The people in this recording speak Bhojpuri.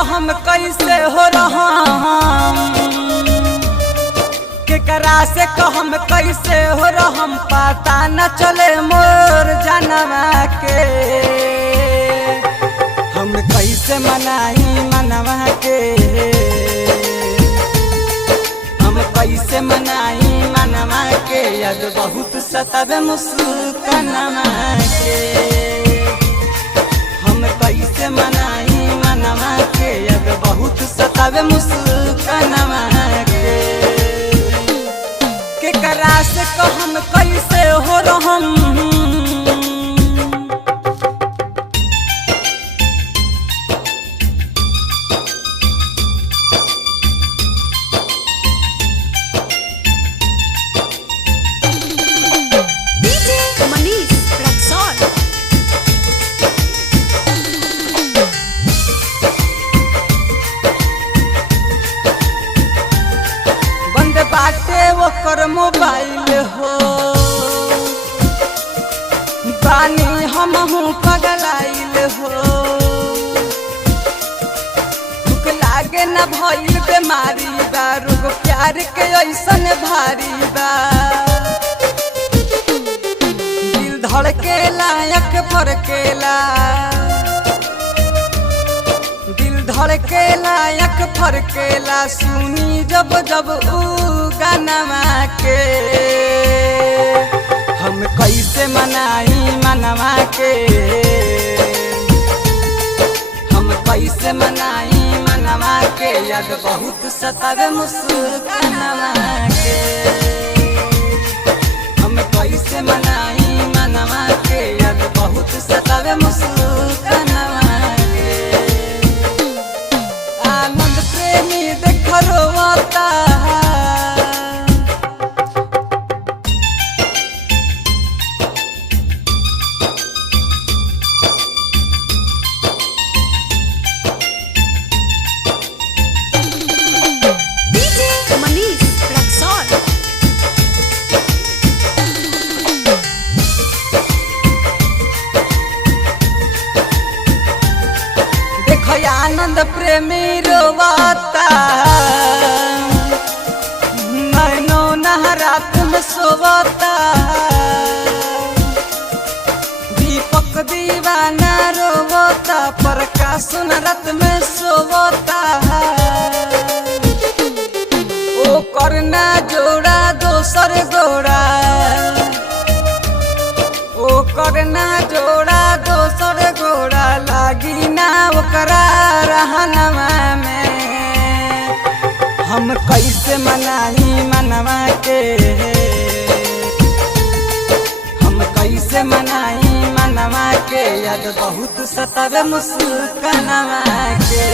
कहम कैसे हो रहम, केकरा से कहम कैसे हो रहम, पता न चले मोर जनवा के। हम कैसे मनाई मनवा के, हम कैसे मनाई मनवा के, याद बहुत सतावे मुस्कानवा के। हम कैसे मनाई मनवा के, याद बहुत सतावे मुस्कानवा के। केकरा से कहम कैसे हो रहम, बाटे ओकर मोबाइल हो, बानी हमहू पगलाइल हो। दुख लागे न भइल बेमारी बा, रोग प्यार के ऐसन भारी बा। दिल धड़केला अख फड़केला, दिल धड़केला अख फड़केला, सुनी जब जब गानवा के। हम कैसे मनाई मनवा के, हम कैसे मनाई मनवा के, याद बहुत सतावे मुस्कानवा के। हम कैसे मनाई मनवा के, याद बहुत सतावे मुस्कानवा के। आनंद प्रेमी देख रोता, आनंद प्रेमी रोवाता, नैनो नहरात में सोवाता। दीपक दीवाना रोवाता, प्रकाश नरत में सोवाता। ओ करना जोड़ा दोसर गोड़ा, ओ करना जोड़ा दोसर गोड़ा, लागी ना ओकरा रहनवा में। हम कैसे मनाई मनवा के, हम कैसे मनाई मनवा के, याद बहुत सतावे मुस्कानवा के।